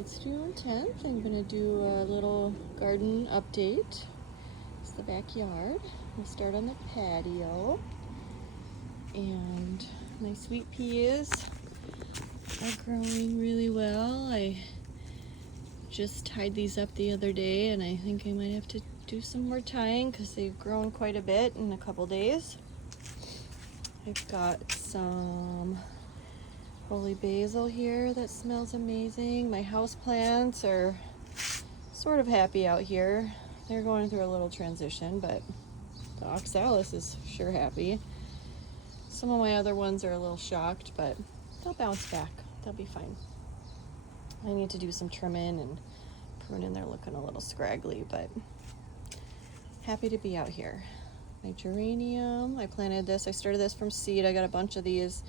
It's June 10th. I'm going to do a little garden update. It's the backyard. We'll start on the patio. And my sweet peas are growing really well. I just tied these up the other day and I think I might have to do some more tying because they've grown quite a bit in a couple days. I've got some holy basil here that smells amazing. My house plants are sort of happy out here. They're going through a little transition, but the oxalis is sure happy. Some of my other ones are a little shocked, but they'll bounce back. They'll be fine. I need to do some trimming and pruning. They're looking a little scraggly, but happy to be out here. My geranium, I planted this. I started this from seed. I got a bunch of these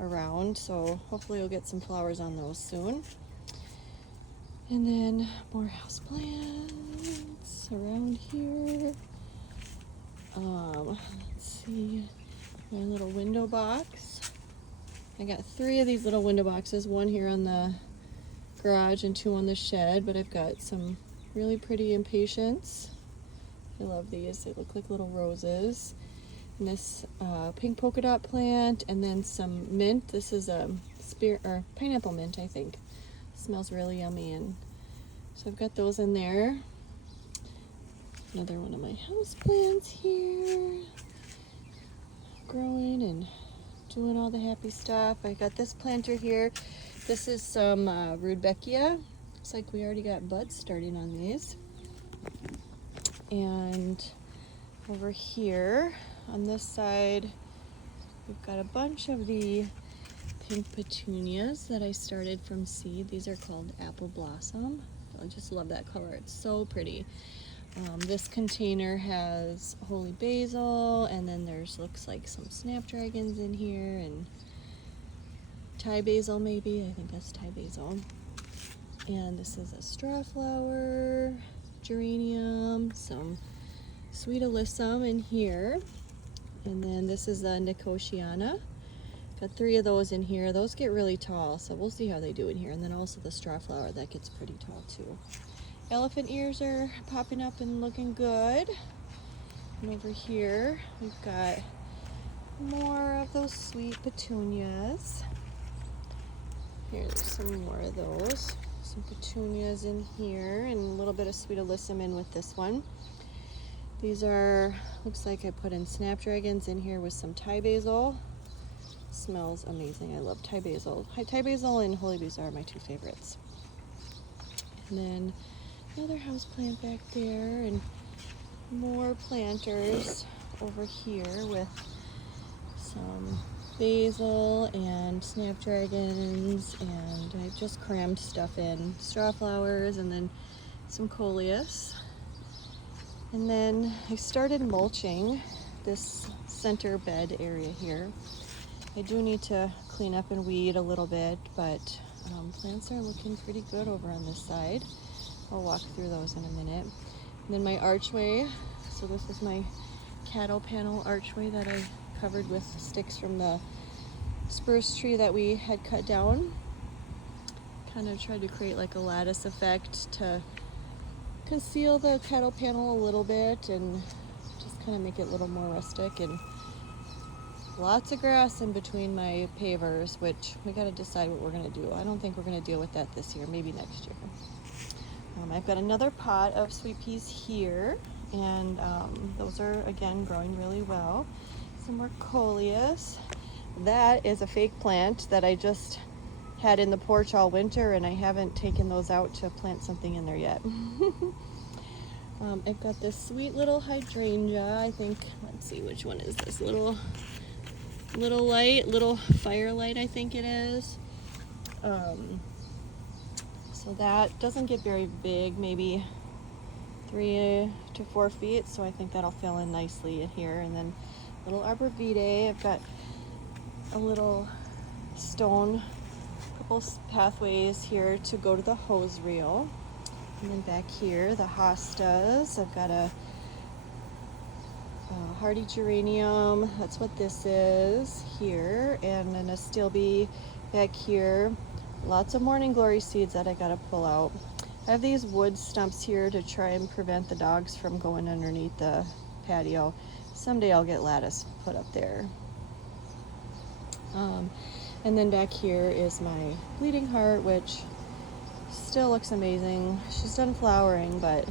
around, so hopefully you'll get some flowers on those soon. And then more houseplants around here. Let's see, my little window box. I got 3 of these little window boxes, one here on the garage and 2 on the shed, but I've got some really pretty impatiens. I love these. They look like little roses. And this pink polka dot plant, and then some mint. This is a pineapple mint, I think. Smells really yummy, and so I've got those in there. Another one of my house plants here, growing and doing all the happy stuff. I got this planter here. This is some Rudbeckia. Looks like we already got buds starting on these. And over here on this side, we've got a bunch of the pink petunias that I started from seed. These are called Apple Blossom. I just love that color. It's so pretty. This container has holy basil, and then there's looks like some snapdragons in here, and Thai basil maybe. I think that's Thai basil. And this is a straw flower, geranium, some sweet alyssum in here. And then this is the Nicotiana. Got 3 of those in here. Those get really tall, so we'll see how they do in here. And then also the straw flower, that gets pretty tall too. Elephant ears are popping up and looking good. And over here, we've got more of those sweet petunias. Here's some more of those. Some petunias in here, and a little bit of sweet alyssum in with this one. These are, looks like I put in snapdragons in here with some Thai basil. Smells amazing. I love Thai basil. Thai basil and holy basil are my 2 favorites. And then another house plant back there, and more planters over here with some basil and snapdragons, and I just crammed stuff in, straw flowers, and then some coleus. And then I started mulching this center bed area here. I do need to clean up and weed a little bit, but plants are looking pretty good over on this side. I'll walk through those in a minute. And then my archway. So this is my cattle panel archway that I covered with sticks from the spruce tree that we had cut down. Kind of tried to create like a lattice effect to conceal the cattle panel a little bit and just kind of make it a little more rustic. And lots of grass in between my pavers, which we got to decide what we're going to do. I don't think we're going to deal with that this year, maybe next year. I've got another pot of sweet peas here, and those are again growing really well. Some more coleus. That is a fake plant that I just had in the porch all winter, and I haven't taken those out to plant something in there yet. I've got this sweet little hydrangea. I think, let's see, which one is this? Little firelight, I think it is. So that doesn't get very big, maybe 3 to 4 feet. So I think that'll fill in nicely in here. And then little arborvitae. I've got a little stone, couple pathways here to go to the hose reel. And then back here, the hostas. I've got a hardy geranium. That's what this is here. And then a stilbe back here. Lots of morning glory seeds that I gotta pull out. I have these wood stumps here to try and prevent the dogs from going underneath the patio. Someday I'll get lattice put up there. And then back here is my bleeding heart, which still looks amazing. She's done flowering, but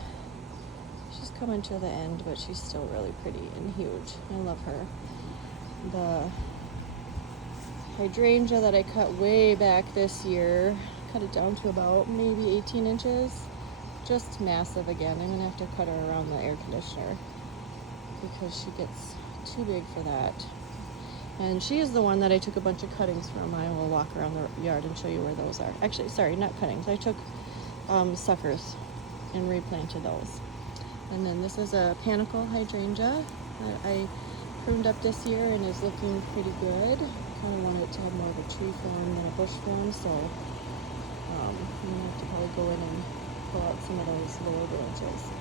she's coming to the end, but she's still really pretty and huge. I love her. The hydrangea that I cut way back this year, cut it down to about maybe 18 inches. Just massive again. I'm gonna have to cut her around the air conditioner because she gets too big for that. And she is the one that I took a bunch of cuttings from. I will walk around the yard and show you where those are. Actually, sorry, not cuttings. I took suckers and replanted those. And then this is a panicle hydrangea that I pruned up this year and is looking pretty good. Kind of wanted it to have more of a tree form than a bush form, so I'm gonna have to probably go in and pull out some of those lower branches.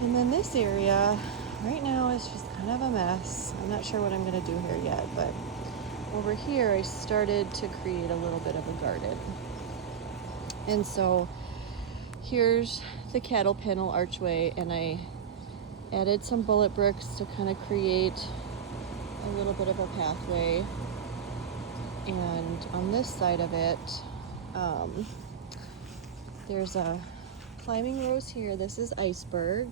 And then this area right now is just kind of a mess. I'm not sure what I'm gonna do here yet, but over here I started to create a little bit of a garden. And so here's the cattle panel archway, and I added some bullet bricks to kind of create a little bit of a pathway. And on this side of it, there's a climbing rose here. This is iceberg.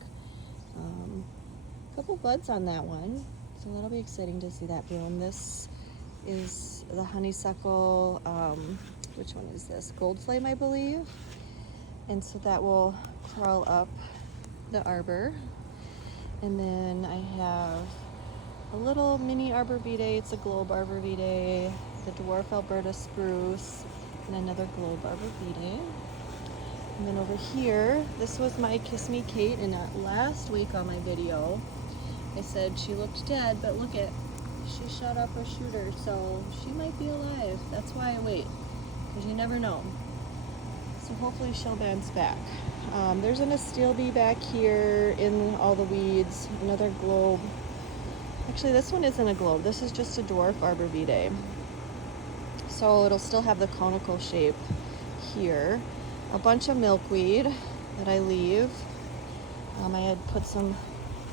A couple buds on that one, so that'll be exciting to see that bloom. This is the honeysuckle, which one is this? Gold flame, I believe. And so that will crawl up the arbor. And then I have a little mini arborvitae. It's a globe arborvitae, the dwarf Alberta spruce, and another globe arborvitae. And then over here, this was my Kiss Me Kate, and last week on my video, I said she looked dead, but look at, she shot up a shooter, so she might be alive. That's why I wait, because you never know. So hopefully she'll bounce back. There's an astilbe back here in all the weeds, another globe. Actually, this one isn't a globe. This is just a dwarf arborvitae. So it'll still have the conical shape here. A bunch of milkweed that I leave. I had put some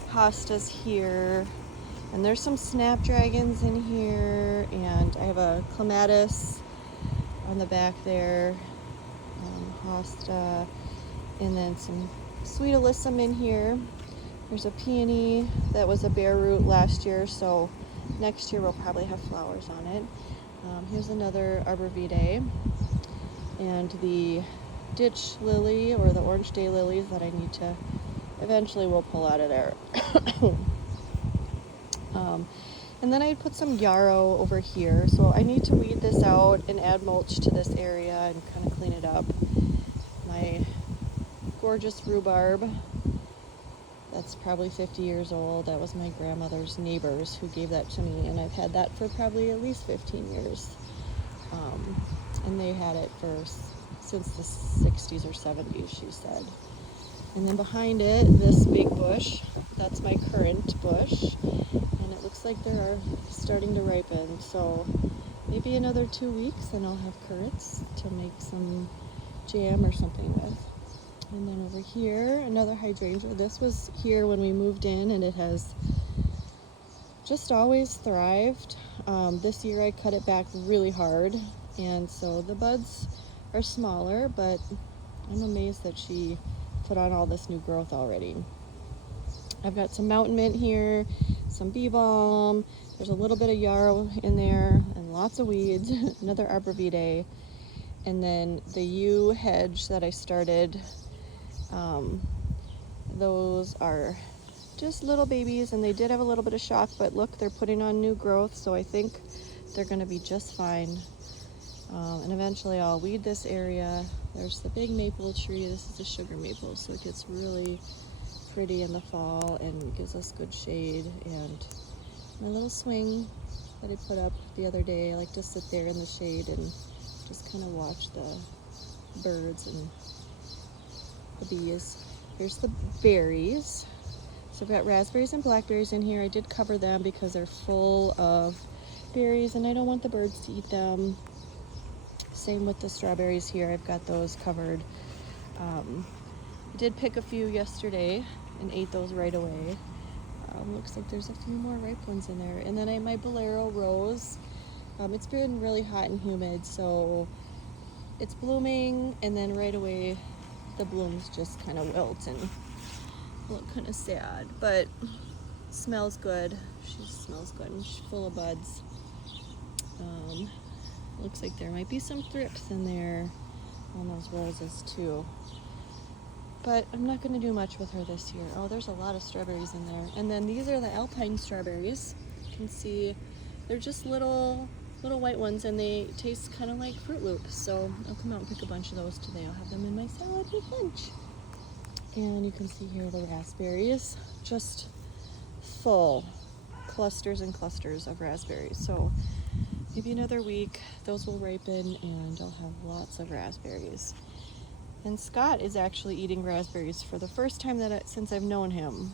hostas here, and there's some snapdragons in here, and I have a clematis on the back there, hosta, and then some sweet alyssum in here. There's a peony that was a bare root last year, so next year we'll probably have flowers on it. Here's another arborvitae, and the ditch lily, or the orange day lilies that I need to eventually will pull out of there. And then I put some yarrow over here, so I need to weed this out and add mulch to this area and kind of clean it up. My gorgeous rhubarb, that's probably 50 years old. That was my grandmother's neighbors who gave that to me, and I've had that for probably at least 15 years. And they had it since the 60s or 70s, she said. And then behind it, this big bush, that's my currant bush, and it looks like they're starting to ripen, so maybe another 2 weeks and I'll have currants to make some jam or something with. And then over here, another hydrangea. This was here when we moved in, and it has just always thrived. This year I cut it back really hard, and so the buds are smaller, but I'm amazed that she put on all this new growth already. I've got some mountain mint here, some bee balm, there's a little bit of yarrow in there, and lots of weeds, another arborvitae, and then the yew hedge that I started. Those are just little babies, and they did have a little bit of shock, but look, they're putting on new growth, so I think they're going to be just fine. And eventually I'll weed this area. There's the big maple tree. This is a sugar maple, so it gets really pretty in the fall and gives us good shade. And my little swing that I put up the other day, I like to sit there in the shade and just kind of watch the birds and the bees. Here's the berries. So I've got raspberries and blackberries in here. I did cover them because they're full of berries and I don't want the birds to eat them. Same with the strawberries here. I've got those covered. I did pick a few yesterday and ate those right away. Looks like there's a few more ripe ones in there. And then my Bolero rose. It's been really hot and humid, so it's blooming, and then right away the blooms just kind of wilt and look kind of sad, but smells good. She smells good and she's full of buds. Looks like there might be some thrips in there on those roses too. But I'm not going to do much with her this year. Oh, there's a lot of strawberries in there. And then these are the Alpine strawberries. You can see they're just little white ones, and they taste kind of like Fruit Loops. So I'll come out and pick a bunch of those today. I'll have them in my salad with lunch. And you can see here the raspberries, just full clusters and clusters of raspberries. So maybe another week, those will ripen, and I'll have lots of raspberries. And Scott is actually eating raspberries for the first time since I've known him.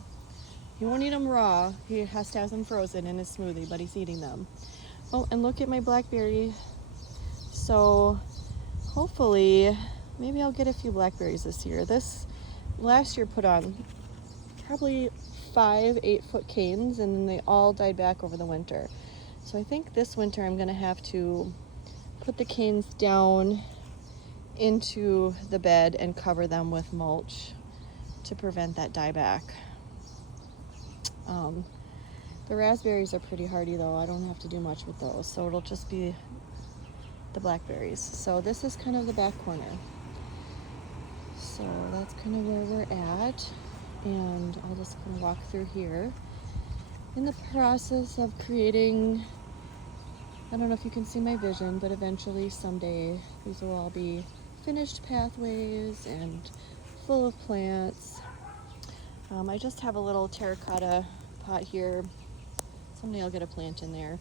He won't eat them raw. He has to have them frozen in his smoothie, but he's eating them. Oh, and look at my blackberry. So hopefully, maybe I'll get a few blackberries this year. This last year put on probably 5 8-foot canes, and then they all died back over the winter. So I think this winter I'm gonna have to put the canes down into the bed and cover them with mulch to prevent that dieback. The raspberries are pretty hardy though. I don't have to do much with those, so it'll just be the blackberries. So this is kind of the back corner. So that's kind of where we're at, and I'll just kind of walk through here. In the process of creating, I don't know if you can see my vision, but eventually someday these will all be finished pathways and full of plants. I just have a little terracotta pot here. Someday I'll get a plant in there.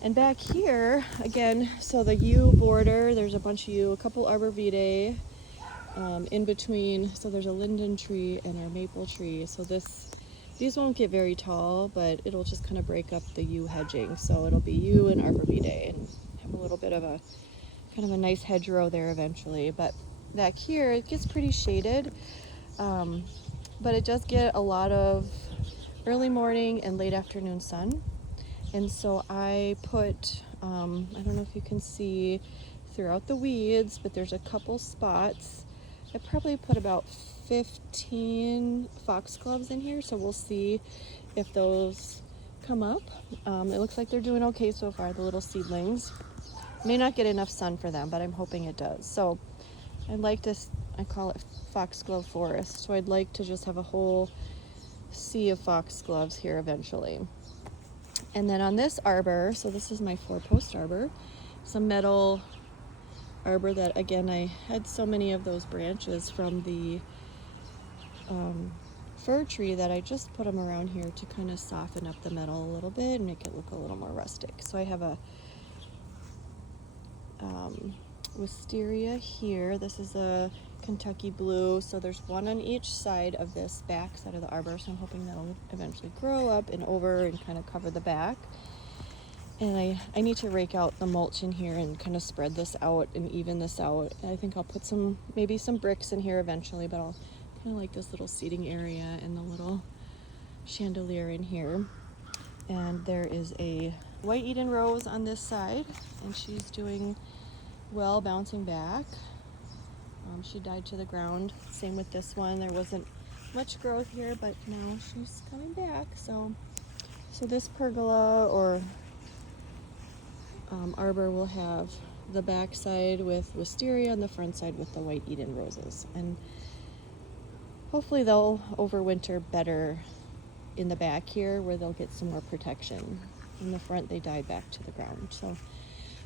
And back here, again, so the yew border, there's a bunch of yew, a couple arborvitae in between. So there's a linden tree and our maple tree. So these won't get very tall, but it'll just kind of break up the yew hedging. So it'll be yew and arborvitae and have a little bit of a kind of a nice hedgerow there eventually. But back here, it gets pretty shaded, but it does get a lot of early morning and late afternoon sun. And so I put, I don't know if you can see throughout the weeds, but there's a couple spots. I probably put about 15 foxgloves in here, so we'll see if those come up. It looks like they're doing okay so far, the little seedlings. May not get enough sun for them, but I'm hoping it does. So I'd like to, I call it foxglove forest, so I'd like to just have a whole sea of foxgloves here eventually. And then on this arbor, so this is my 4-post arbor, some metal arbor that, again, I had so many of those branches from the fir tree that I just put them around here to kind of soften up the metal a little bit and make it look a little more rustic. So I have a wisteria here. This is a Kentucky blue, so there's one on each side of this back side of the arbor, so I'm hoping that'll eventually grow up and over and kind of cover the back. And I need to rake out the mulch in here and kind of spread this out and even this out. I think I'll put maybe some bricks in here eventually, but I'll kind of like this little seating area and the little chandelier in here. And there is a white Eden rose on this side, and she's doing well, bouncing back. She died to the ground. Same with this one. There wasn't much growth here, but now she's coming back. So this pergola or arbor will have the back side with wisteria and the front side with the white Eden roses. And hopefully they'll overwinter better in the back here where they'll get some more protection. In the front, they died back to the ground. So,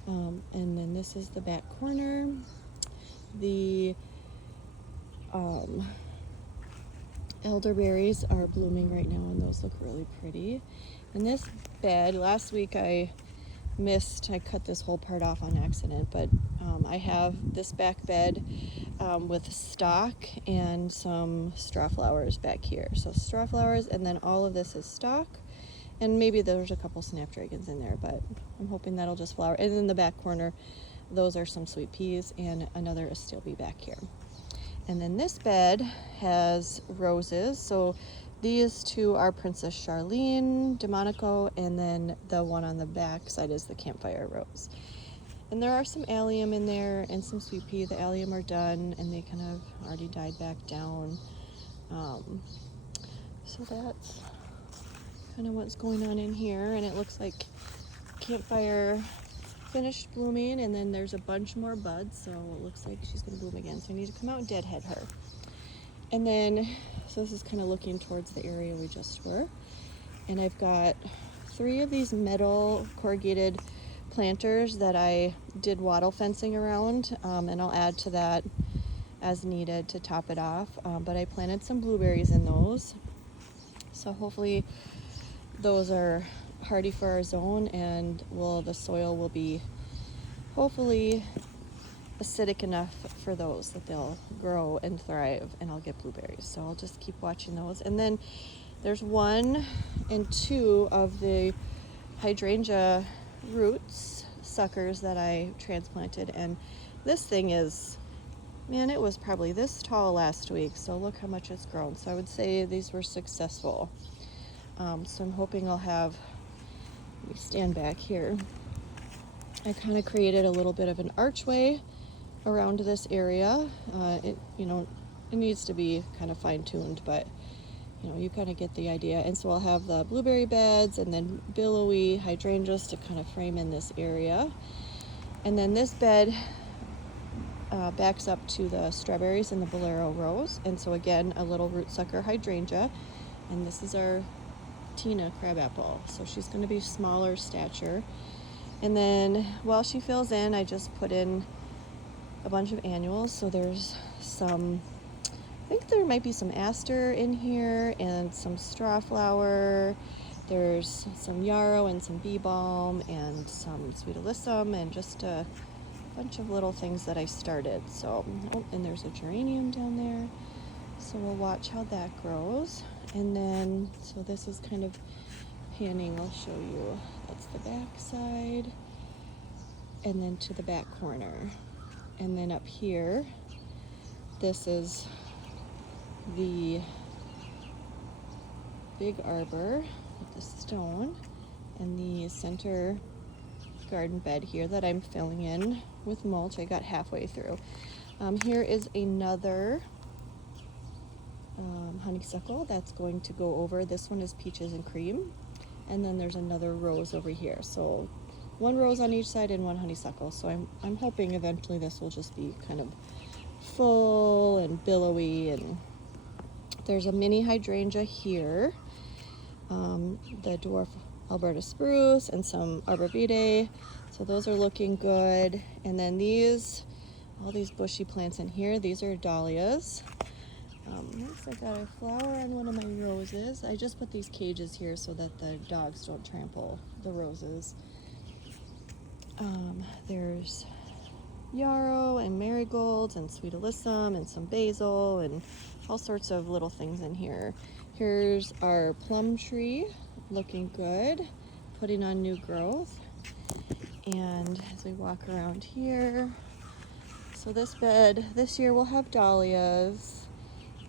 and then this is the back corner. The elderberries are blooming right now, and those look really pretty. And this bed, last week I cut this whole part off on accident, but I have this back bed with stock and some straw flowers back here. So straw flowers, and then all of this is stock, and maybe there's a couple snapdragons in there, but I'm hoping that'll just flower. And in the back corner, those are some sweet peas, and another astilbe back here. And then this bed has roses. So these two are Princess Charlene, Demonico, and then the one on the back side is the Campfire Rose. And there are some allium in there and some sweet pea. The allium are done and they kind of already died back down. So that's kind of what's going on in here. And it looks like Campfire finished blooming, and then there's a bunch more buds, so it looks like she's going to bloom again. So I need to come out and deadhead her. And then, so this is kind of looking towards the area we just were. And I've got 3 of these metal corrugated planters that I did wattle fencing around, and I'll add to that as needed to top it off. But I planted some blueberries in those. So hopefully those are hardy for our zone, and the soil will be hopefully acidic enough for those that they'll grow and thrive, and I'll get blueberries. So I'll just keep watching those. And then there's 1 and 2 of the hydrangea roots suckers that I transplanted, and this thing is, man, it was probably this tall last week, so look how much it's grown. So I would say these were successful. So I'm hoping I'll have, let me stand back here. I kind of created a little bit of an archway around this area. It needs to be kind of fine-tuned, but you kind of get the idea. And so I'll have the blueberry beds and then billowy hydrangeas to kind of frame in this area. And then this bed backs up to the strawberries and the bolero rose. And so again, a little root sucker hydrangea. And this is our Tina crabapple. So she's going to be smaller stature. And then while she fills in, I just put in a bunch of annuals. So there's some, I think there might be some aster in here and some straw flower. There's some yarrow and some bee balm and some sweet alyssum and just a bunch of little things that I started. So, and there's a geranium down there. So we'll watch how that grows. And then, so this is kind of panning, I'll show you. That's the back side. And then to the back corner. And then up here, this is the big arbor with the stone and the center garden bed here that I'm filling in with mulch. I got halfway through. Here is another honeysuckle that's going to go over. This one is peaches and cream, and then there's another rose over here. So 1 rose on each side and 1 honeysuckle. So I'm hoping eventually this will just be kind of full and billowy. And there's a mini hydrangea here, the dwarf Alberta spruce and some arborvitae. So those are looking good. And then all these bushy plants in here, these are dahlias. I got a flower on one of my roses. I just put these cages here so that the dogs don't trample the roses. There's yarrow and marigolds and sweet alyssum and some basil and all sorts of little things in here. Here's our plum tree, looking good, putting on new growth. And as we walk around here, so this bed this year we'll have dahlias.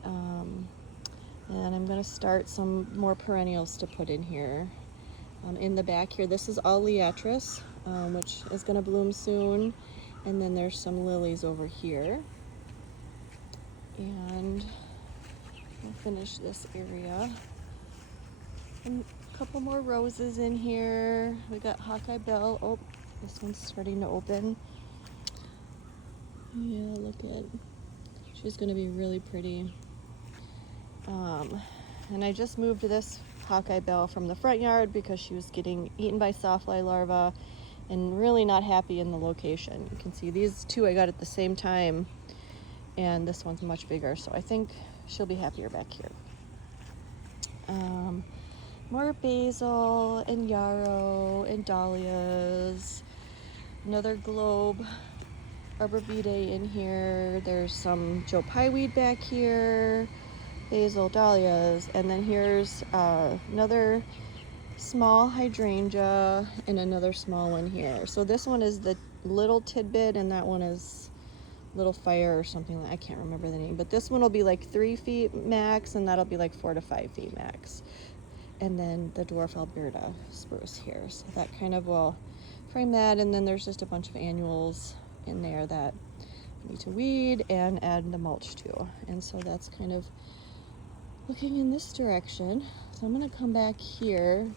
And I'm going to start some more perennials to put in here. In the back here, this is all liatris, which is going to bloom soon. And then there's some lilies over here. And we'll finish this area. And a couple more roses in here. We got Hawkeye Bell. Oh, this one's starting to open. Yeah, look at, she's going to be really pretty. And I just moved this Hawkeye Bell from the front yard because she was getting eaten by sawfly larvae and really not happy in the location. You can see these 2 I got at the same time, and this one's much bigger, so I think she'll be happier back here. More basil and yarrow and dahlias. Another globe arborvitae in here. There's some Joe Pye weed back here. Basil, dahlias, and then here's another small hydrangea and another small one here. So this one is the Little Tidbit, and that one is Little Fire or something. I can't remember the name, but this one will be like 3 feet max, and that'll be like 4 to 5 feet max. And then the dwarf Alberta spruce here, so that kind of will frame that. And then there's just a bunch of annuals in there that I need to weed and add the mulch to. And so that's kind of looking in this direction. So I'm going to come back here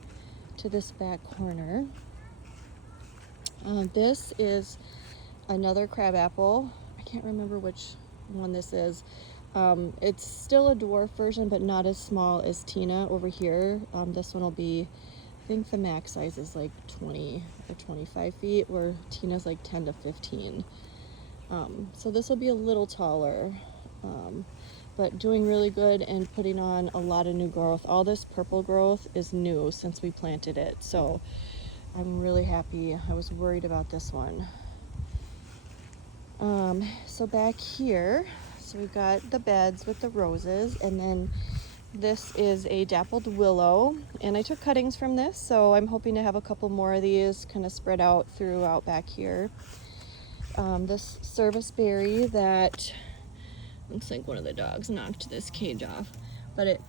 to this back corner. This is another crabapple. I can't remember which one this is. It's still a dwarf version, but not as small as Tina over here. This one will be, I think the max size is like 20 or 25 feet, where Tina's like 10 to 15. So this will be a little taller, but doing really good and putting on a lot of new growth. All this purple growth is new since we planted it, so I'm really happy. I was worried about this one. So back here, so we've got the beds with the roses, and then this is a dappled willow, and I took cuttings from this, so I'm hoping to have a couple more of these kind of spread out throughout back here. This service berry that looks like one of the dogs knocked this cage off, but it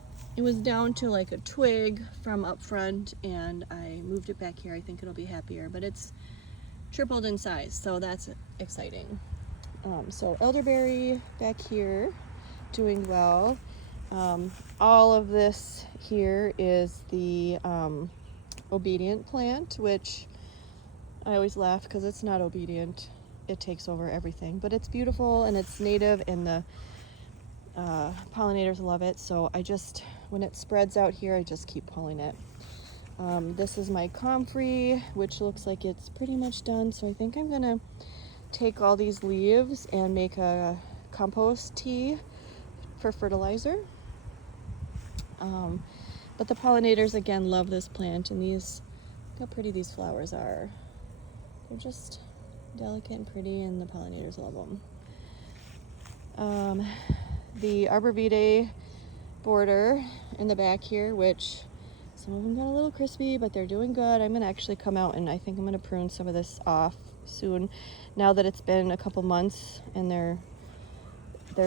was down to like a twig from up front, and I moved it back here. I think it'll be happier, but it's tripled in size, so that's exciting. So elderberry back here, doing well. All of this here is the obedient plant, which I always laugh because it's not obedient. It takes over everything, but it's beautiful and it's native, and the pollinators love it. So when it spreads out here, I just keep pulling it. This is my comfrey, which looks like it's pretty much done. So I think I'm gonna take all these leaves and make a compost tea for fertilizer. But the pollinators again love this plant, and look how pretty these flowers are. They're just delicate and pretty, and the pollinators love them. The arborvitae border in the back here, which some of them got a little crispy, but they're doing good. I'm gonna actually come out and I think I'm gonna prune some of this off soon, now that it's been a couple months and they're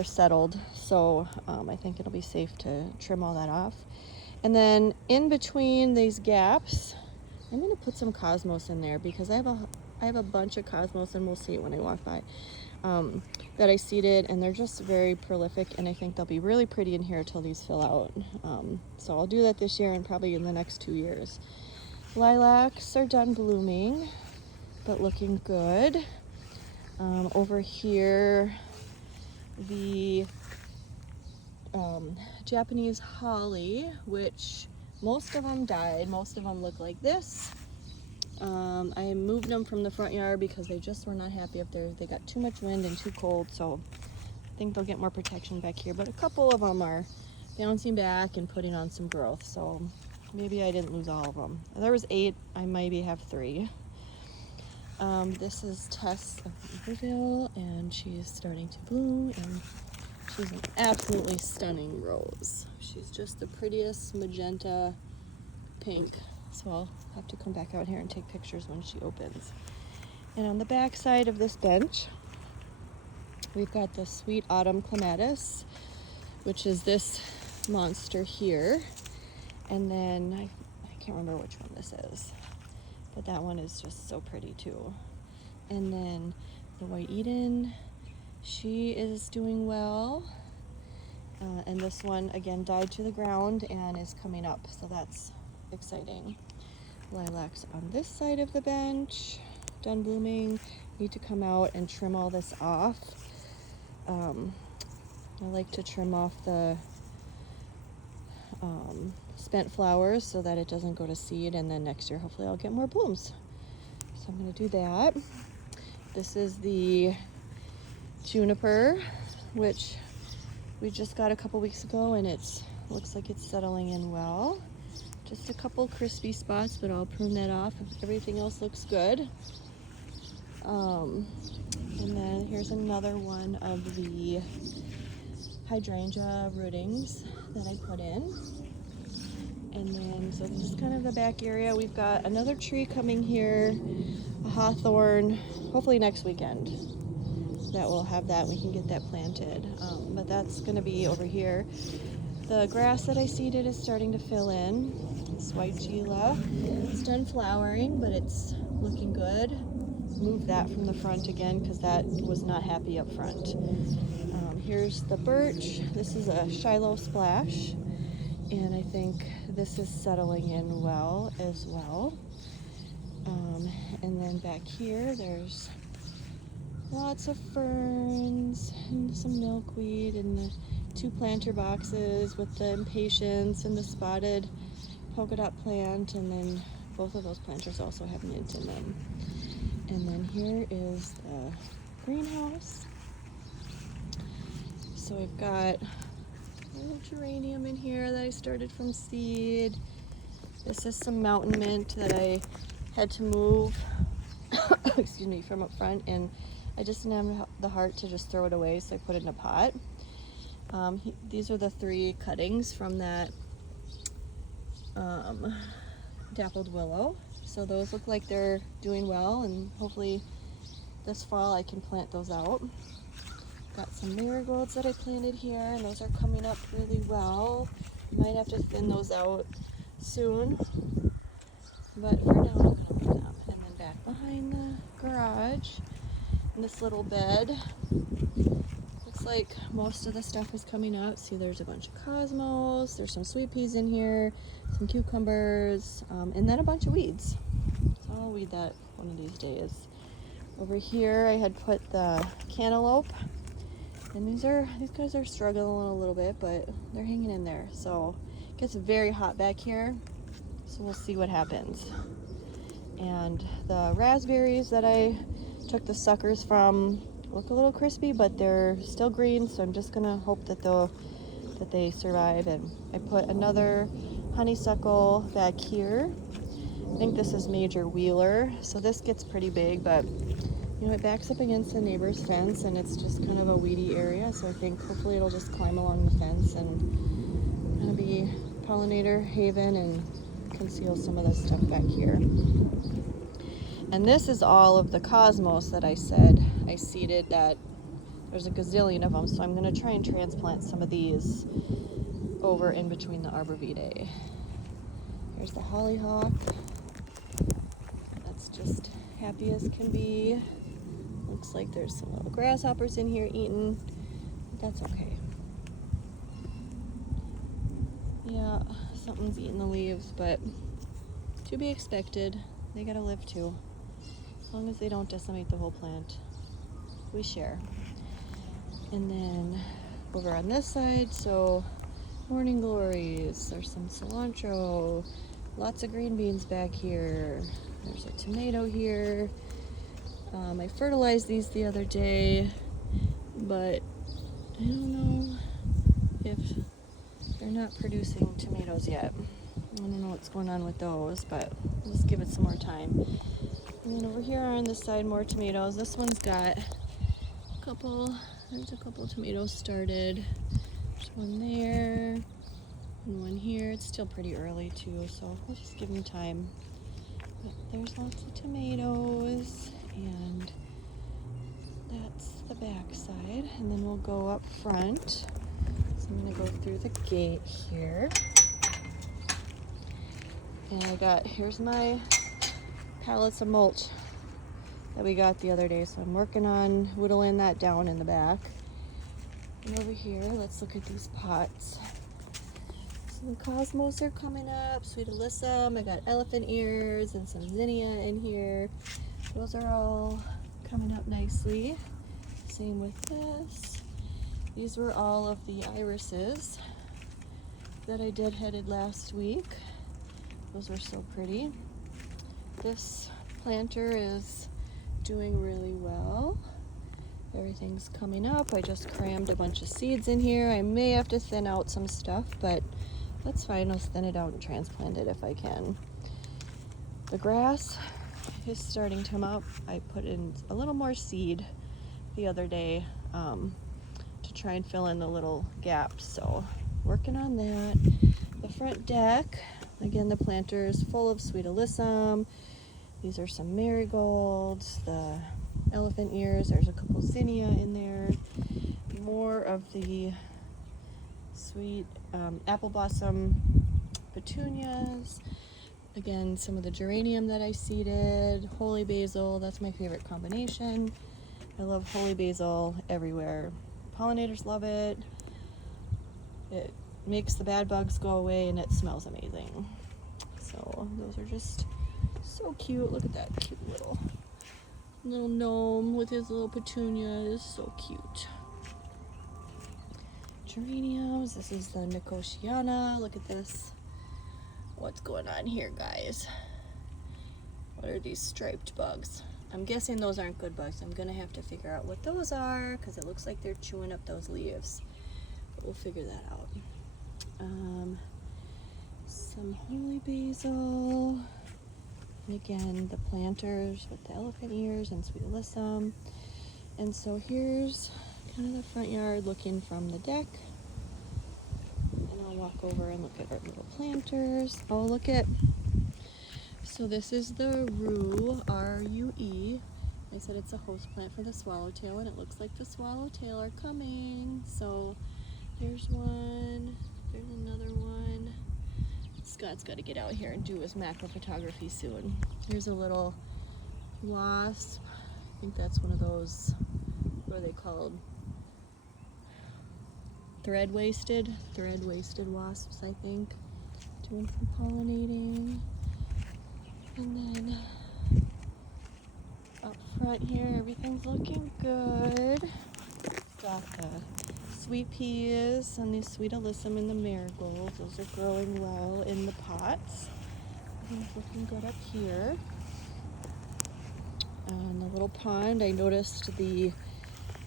settled. So I think it'll be safe to trim all that off. And then in between these gaps, I'm gonna put some cosmos in there because I have a bunch of cosmos, and we'll see it when I walk by, that I seeded, and they're just very prolific, and I think they'll be really pretty in here till these fill out. So I'll do that this year and probably in the next 2 years. Lilacs are done blooming, but looking good. Over here, the Japanese holly, which most of them died. Most of them look like this. I moved them from the front yard because they just were not happy up there. They got too much wind and too cold, so I think they'll get more protection back here. But a couple of them are bouncing back and putting on some growth, so maybe I didn't lose all of them. There was 8, I maybe have 3. This is Tess of Iberville, and she's starting to bloom, and she's an absolutely stunning rose. She's just the prettiest magenta pink. So I'll have to come back out here and take pictures when she opens. And on the back side of this bench, we've got the Sweet Autumn Clematis, which is this monster here. And then I can't remember which one this is, but that one is just so pretty too. And then the White Eden, she is doing well. And this one again died to the ground and is coming up, so that's exciting. Lilacs on this side of the bench, done blooming. Need to come out and trim all this off. I like to trim off the spent flowers so that it doesn't go to seed, and then next year hopefully I'll get more blooms. So I'm going to do that. This is the juniper, which we just got a couple weeks ago, and it looks like it's settling in well. Just a couple crispy spots, but I'll prune that off. Everything else looks good. And then here's another one of the hydrangea rootings that I put in. And then, so this is kind of the back area. We've got another tree coming here, a hawthorn hopefully next weekend that we'll have that, we can get that planted. But that's gonna be over here. The grass that I seeded is starting to fill in. This white Gila, it's done flowering, but it's looking good. Move that from the front again because that was not happy up front. Here's the birch. This is a Shiloh Splash, and I think this is settling in well as well. And then back here, there's lots of ferns and some milkweed and the 2 planter boxes with the impatiens and the spotted polka dot plant, and then both of those planters also have mint in them. And then here is the greenhouse. So we've got a little geranium in here that I started from seed. This is some mountain mint that I had to move excuse me, from up front, and I just didn't have the heart to just throw it away, so I put it in a pot. These are the 3 cuttings from that dappled willow. So those look like they're doing well, and hopefully this fall I can plant those out. Got some marigolds that I planted here, and those are coming up really well. Might have to thin those out soon, but for now I'm going to leave them. And then back behind the garage, in this little bed, looks like most of the stuff is coming up. See, there's a bunch of cosmos, there's some sweet peas in here, some cucumbers, and then a bunch of weeds. So I'll weed that one of these days. Over here I had put the cantaloupe, and these guys are struggling a little bit, but they're hanging in there. So it gets very hot back here, so we'll see what happens. And the raspberries that I took the suckers from look a little crispy, but they're still green, so I'm just gonna hope that they survive. And I put another honeysuckle back here. I think this is Major Wheeler, so this gets pretty big, but you know, it backs up against the neighbor's fence, and it's just kind of a weedy area, so I think hopefully it'll just climb along the fence and kind of be pollinator haven and conceal some of this stuff back here. And this is all of the cosmos that I said I seeded, that there's a gazillion of them, so I'm going to try and transplant some of these over in between the arborvitae. Here's the hollyhock. That's just happy as can be. Looks like there's some little grasshoppers in here eating. That's okay. Yeah, something's eating the leaves, but to be expected. They gotta live too. As long as they don't decimate the whole plant, we share. And then over on this side, so morning glories, there's some cilantro, lots of green beans back here. There's a tomato here. I fertilized these the other day, but I don't know if they're not producing tomatoes yet. I don't know what's going on with those, but we'll just give it some more time. And then over here on this side, more tomatoes. This one's got there's a couple tomatoes started. There's one there and one here. It's still pretty early too, so we'll just give them time. But there's lots of tomatoes, and that's the back side. And then we'll go up front. So I'm gonna go through the gate here. And here's my pallets of mulch that we got the other day. So I'm working on whittling that down in the back. And over here, let's look at these pots. So the cosmos are coming up, sweet alyssum. I got elephant ears and some zinnia in here. Those are all coming up nicely. Same with this. These were all of the irises that I deadheaded last week. Those were so pretty. This planter is doing really well. Everything's coming up. I just crammed a bunch of seeds in here. I may have to thin out some stuff, but that's fine. I'll thin it out and transplant it if I can. The grass is starting to come up. I put in a little more seed the other day to try and fill in the little gaps. So working on that. The front deck, again, the planter is full of sweet alyssum. These are some marigolds. The elephant ears. There's a couple zinnia in there. More of the sweet apple blossom petunias. Again, some of the geranium that I seeded. Holy basil, that's my favorite combination. I love holy basil everywhere. Pollinators love it. It makes the bad bugs go away and it smells amazing. So those are just so cute. Look at that cute little gnome with his little petunias. So cute. Geraniums. This is the Nicotiana. Look at this. What's going on here, guys? What are these striped bugs? I'm guessing those aren't good bugs. I'm gonna have to figure out what those are because it looks like they're chewing up those leaves. But we'll figure that out. Some holy basil. And again, the planters with the elephant ears and sweet alyssum. And so here's kind of the front yard looking from the deck. And I'll walk over and look at our little planters. Oh, look at, so this is the rue, R-U-E. I said it's a host plant for the swallowtail, and it looks like the swallowtail are coming. So there's one, there's another one. Scott's got to get out here and do his macro photography soon. Here's a little wasp. I think that's one of those, what are they called? Thread-waisted wasps, I think. Doing some pollinating. And then up front here, everything's looking good. Got the sweet peas and the sweet alyssum and the marigolds. Those are growing well in the pots. Everything's looking good up here. On the little pond, I noticed the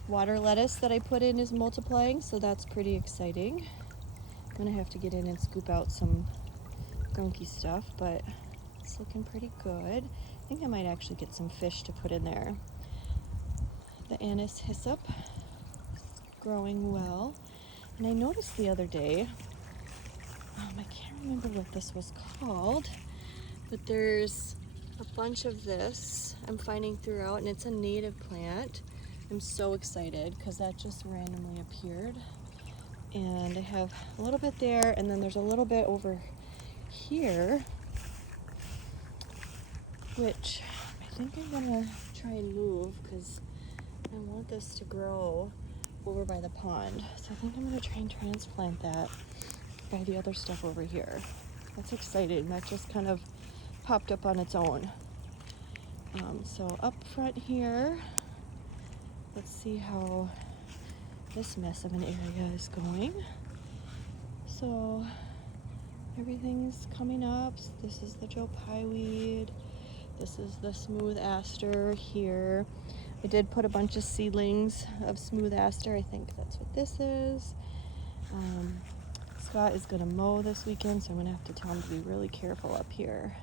water lettuce that I put in is multiplying, so that's pretty exciting. I'm gonna have to get in and scoop out some gunky stuff, but it's looking pretty good. I think I might actually get some fish to put in there. The anise hyssop is growing well. And I noticed the other day, I can't remember what this was called, but there's a bunch of this I'm finding throughout, and it's a native plant. I'm so excited because that just randomly appeared. And I have a little bit there, and then there's a little bit over here, which I think I'm gonna try and move because I want this to grow over by the pond. So I think I'm gonna try and transplant that by the other stuff over here. That's exciting. That just kind of popped up on its own. So up front here, let's see how this mess of an area is going. So everything's coming up. This is the Joe Pye weed. This is the smooth aster here. I did put a bunch of seedlings of smooth aster. I think that's what this is. Scott is gonna mow this weekend, so I'm gonna have to tell him to be really careful up here.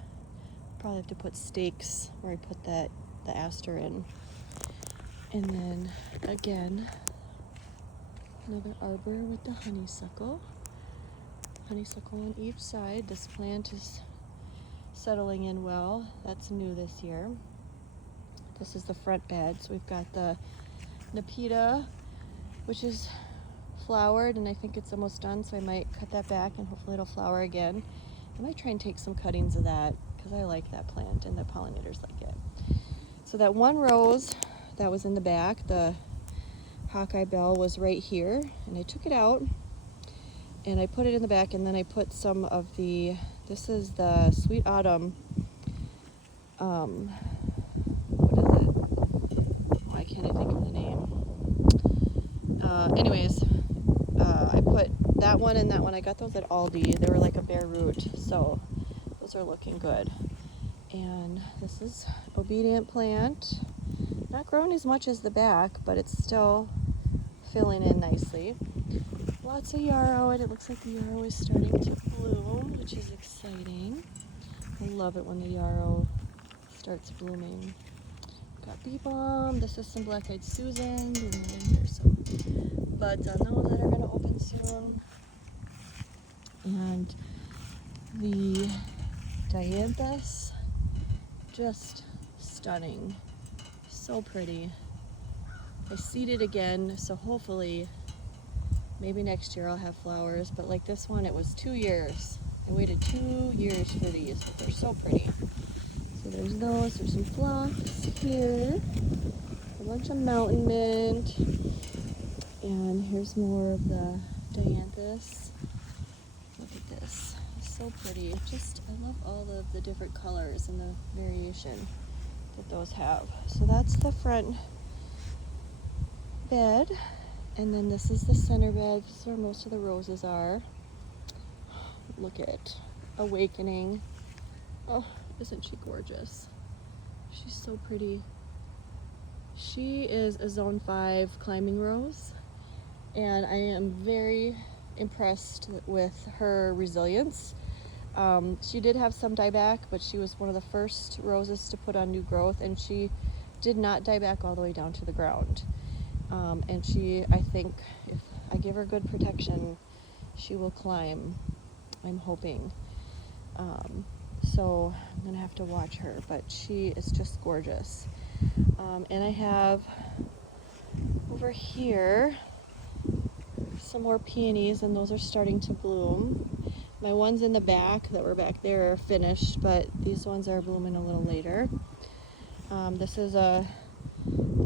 Probably have to put stakes where I put the aster in. And then again, another arbor with the honeysuckle. Honeysuckle on each side. This plant is settling in well. That's new this year. This is the front bed. So we've got the Nepeta, which is flowered, and I think it's almost done, so I might cut that back and hopefully it'll flower again. I might try and take some cuttings of that because I like that plant and the pollinators like it. So that one rose that was in the back, the Hawkeye Bell, was right here, and I took it out and I put it in the back, and then I put some of the, this is the Sweet Autumn, what is it? Why can't I think of the name? Anyways, I put that one and that one. I got those at Aldi. They were like a bare root, so those are looking good. And this is Obedient Plant. Not growing as much as the back, but it's still filling in nicely. Lots of yarrow, and it looks like the yarrow is starting to bloom, which is exciting. I love it when the yarrow starts blooming. Got bee balm. This is some black-eyed Susan, and then there's some buds on those that are going to open soon. And the dianthus, just stunning. So pretty. I seeded again, so hopefully maybe next year I'll have flowers, but like this one, it was 2 years. I waited 2 years for these, but they're so pretty. So there's those, there's some phlox here, a bunch of mountain mint, and here's more of the dianthus. Look at this, it's so pretty. I love all of the different colors and the variation that those have. So that's the front bed, and then this is the center bed. This is where most of the roses are. Look at Awakening. Oh, isn't she gorgeous? She's so pretty. She is a Zone 5 climbing rose, and I am very impressed with her resilience. She did have some dieback, but she was one of the first roses to put on new growth, and she did not die back all the way down to the ground. And I think if I give her good protection, she will climb, I'm hoping. So I'm gonna have to watch her, but she is just gorgeous. And I have over here some more peonies, and those are starting to bloom. My ones in the back that were back there are finished, but these ones are blooming a little later. This is a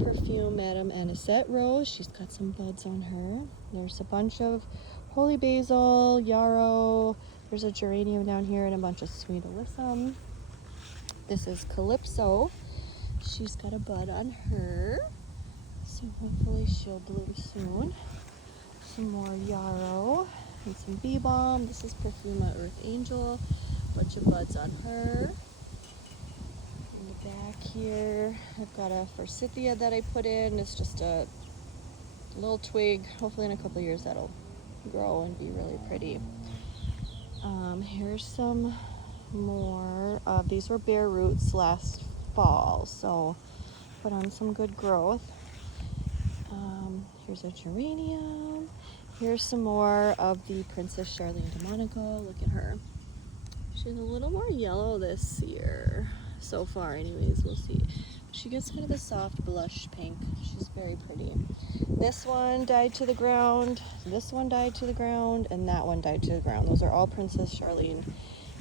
perfume Madame Anisette rose. She's got some buds on her. There's a bunch of holy basil, yarrow. There's a geranium down here and a bunch of sweet alyssum. This is Calypso. She's got a bud on her, so hopefully she'll bloom soon. Some more yarrow and some bee balm. This is Perfuma Earth Angel. Bunch of buds on her. In the back here, I've got a forsythia that I put in. It's just a little twig. Hopefully in a couple of years that'll grow and be really pretty. Here's some more. These were bare roots last fall, so put on some good growth. Here's a geranium. Here's some more of the Princess Charlene de Monaco. Look at her. She's a little more yellow this year so far, anyways. We'll see. She gets kind of a soft blush pink. She's very pretty. This one died to the ground. This one died to the ground, and that one died to the ground. Those are all Princess Charlene,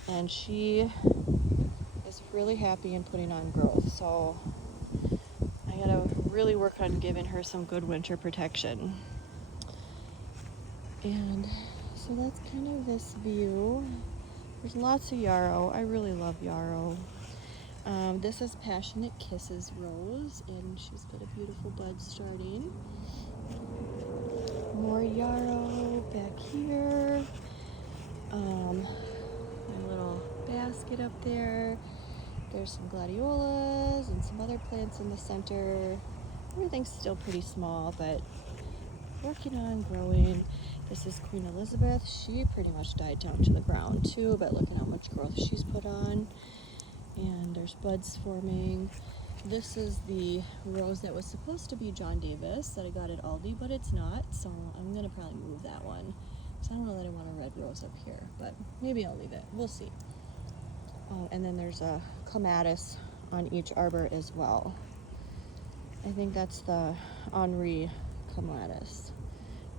and she is really happy and putting on growth. So I gotta really work on giving her some good winter protection. And so that's kind of this view. There's lots of yarrow. I really love yarrow. This is Passionate Kisses rose, and she's got a beautiful bud starting. More yarrow back here. My little basket up there. There's some gladiolas and some other plants in the center. Everything's still pretty small, but working on growing. This is Queen Elizabeth. She pretty much died down to the ground too, but look at how much growth she's put on. And there's buds forming. This is the rose that was supposed to be John Davis that I got at Aldi, but it's not, so I'm gonna probably move that one. So I don't know that I want a red rose up here, but maybe I'll leave it. We'll see. Oh, and then there's a clematis on each arbor as well. I think that's the Henri clematis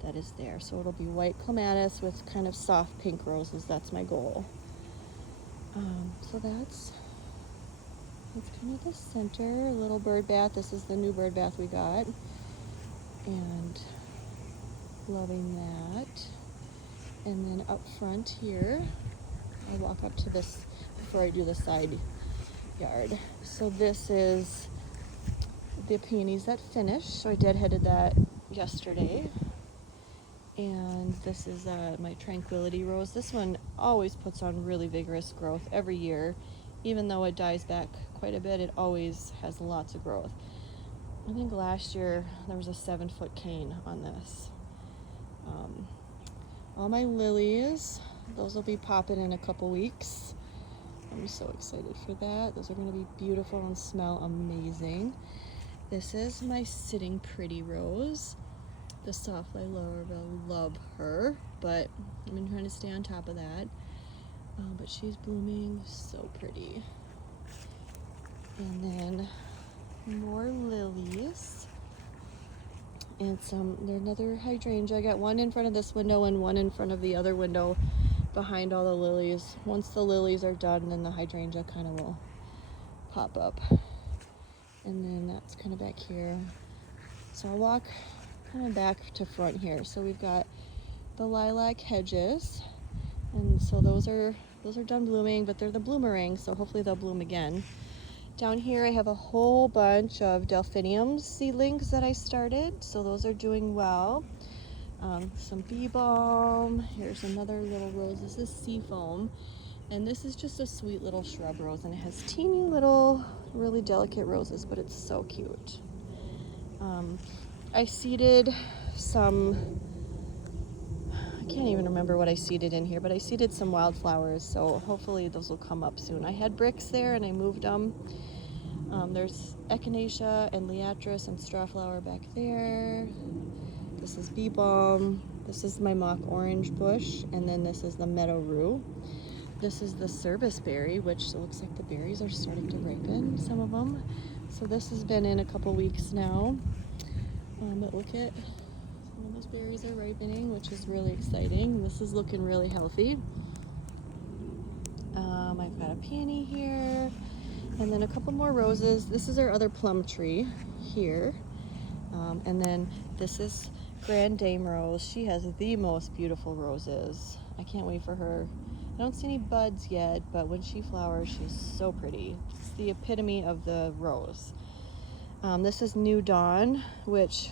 that is there. So it'll be white clematis with kind of soft pink roses. That's my goal. So that's kind of the center. Little bird bath. This is the new bird bath we got, and loving that. And then up front here, I'll walk up to this before I do the side yard. So this is the peonies that finished. So I deadheaded that yesterday. And this is my Tranquility rose. This one always puts on really vigorous growth every year. Even though it dies back quite a bit, it always has lots of growth. I think last year there was a 7-foot cane on this. All my lilies, those will be popping in a couple weeks. I'm so excited for that. Those are going to be beautiful and smell amazing. This is my Sitting Pretty rose. The Softly Laravel, love her, but I've been trying to stay on top of that. But she's blooming so pretty. And then more lilies. And there's another hydrangea. I got one in front of this window and one in front of the other window behind all the lilies. Once the lilies are done, then the hydrangea kind of will pop up. And then that's kind of back here. So I'll walk kind of back to front here. So we've got the lilac hedges, and so those are done blooming, but they're the bloomerang, so hopefully they'll bloom again. Down here I have a whole bunch of delphinium seedlings that I started, so those are doing well. Some bee balm. Here's another little rose. This is seafoam, and this is just a sweet little shrub rose, and it has teeny little, really delicate roses, but it's so cute. I seeded some, I can't even remember what I seeded in here, but I seeded some wildflowers, so hopefully those will come up soon. I had bricks there and I moved them. There's echinacea and liatris and strawflower back there. This is bee balm. This is my mock orange bush, and then this is the meadow rue. This is the service berry, which looks like the berries are starting to ripen, some of them. So this has been in a couple weeks now. But look at, some of those berries are ripening, which is really exciting. This is looking really healthy. I've got a peony here, and then a couple more roses. This is our other plum tree here. And then this is Grand Dame Rose. She has the most beautiful roses. I can't wait for her. I don't see any buds yet, but when she flowers, she's so pretty. It's the epitome of the rose. This is New Dawn, which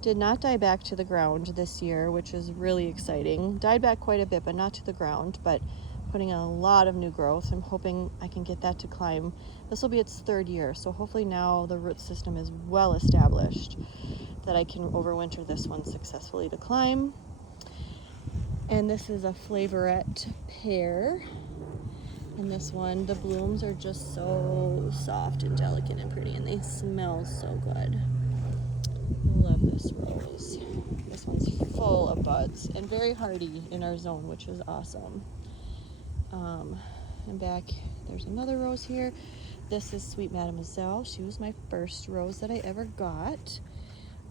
did not die back to the ground this year, which is really exciting. Died back quite a bit, but not to the ground, but putting in a lot of new growth. I'm hoping I can get that to climb. This will be its third year, so hopefully now the root system is well established that I can overwinter this one successfully to climb. And this is a Flavorette pear. And this one, the blooms are just so soft and delicate and pretty, and they smell so good. Love this rose. This one's full of buds and very hardy in our zone, which is awesome. And back, there's another rose here. This is Sweet Mademoiselle. She was my first rose that I ever got.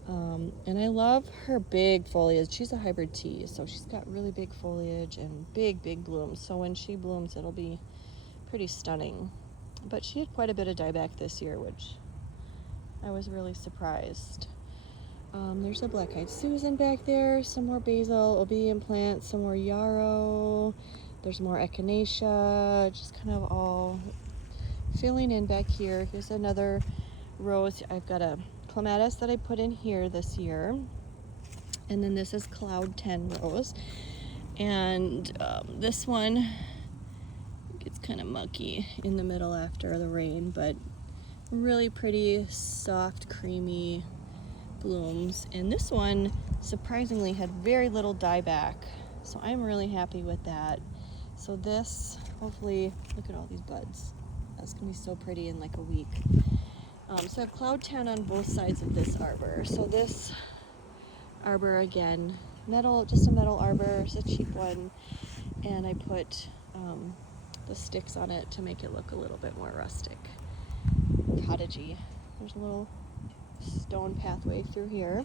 And I love her big foliage. She's a hybrid tea, so she's got really big foliage and big blooms. So when she blooms, it'll be pretty stunning. But she had quite a bit of dieback this year, which I was really surprised. There's a black-eyed Susan back there, some more basil, obedience plants, some more yarrow. There's more echinacea, just kind of all filling in back here. Here's another rose. I've got a clematis that I put in here this year, and then this is Cloud 10 rose, and this one gets kind of mucky in the middle after the rain, but really pretty, soft, creamy blooms. And this one surprisingly had very little dieback, so I'm really happy with that. So this, hopefully, look at all these buds. That's gonna be so pretty in like a week. So I have Cloud 10 on both sides of this arbor. So this arbor, again, metal, just a metal arbor. It's a cheap one, and I put the sticks on it to make it look a little bit more rustic, cottagey. There's a little stone pathway through here.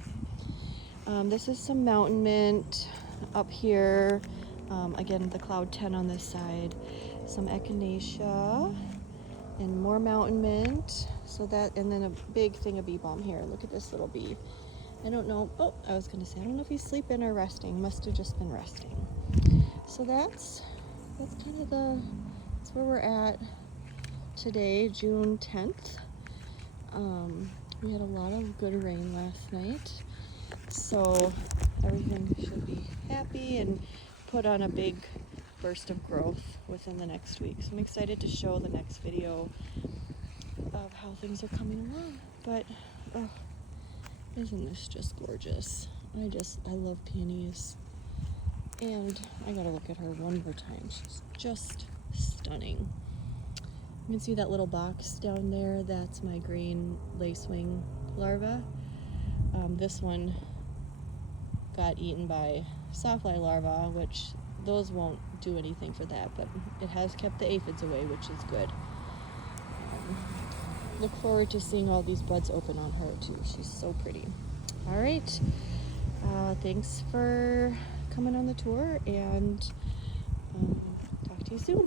This is some mountain mint up here. Again, the Cloud 10 on this side. Some echinacea and more mountain mint. So that, and then a big thing of bee balm here. Look at this little bee. I don't know. Oh, I was gonna say, I don't know if he's sleeping or resting. Must have just been resting. So that's kind of that's where we're at today, June 10th. We had a lot of good rain last night, so everything should be happy and put on a big burst of growth within the next week. So I'm excited to show the next video of how things are coming along. But oh, isn't this just gorgeous? I love peonies, and I gotta look at her one more time. She's just stunning. You can see that little box down there. That's my green lacewing larva. This one got eaten by sawfly larvae, which those won't do anything for that, but it has kept the aphids away, which is good. look forward to seeing all these buds open on her too. She's so pretty. All right. Thanks for coming on the tour, and talk to you soon.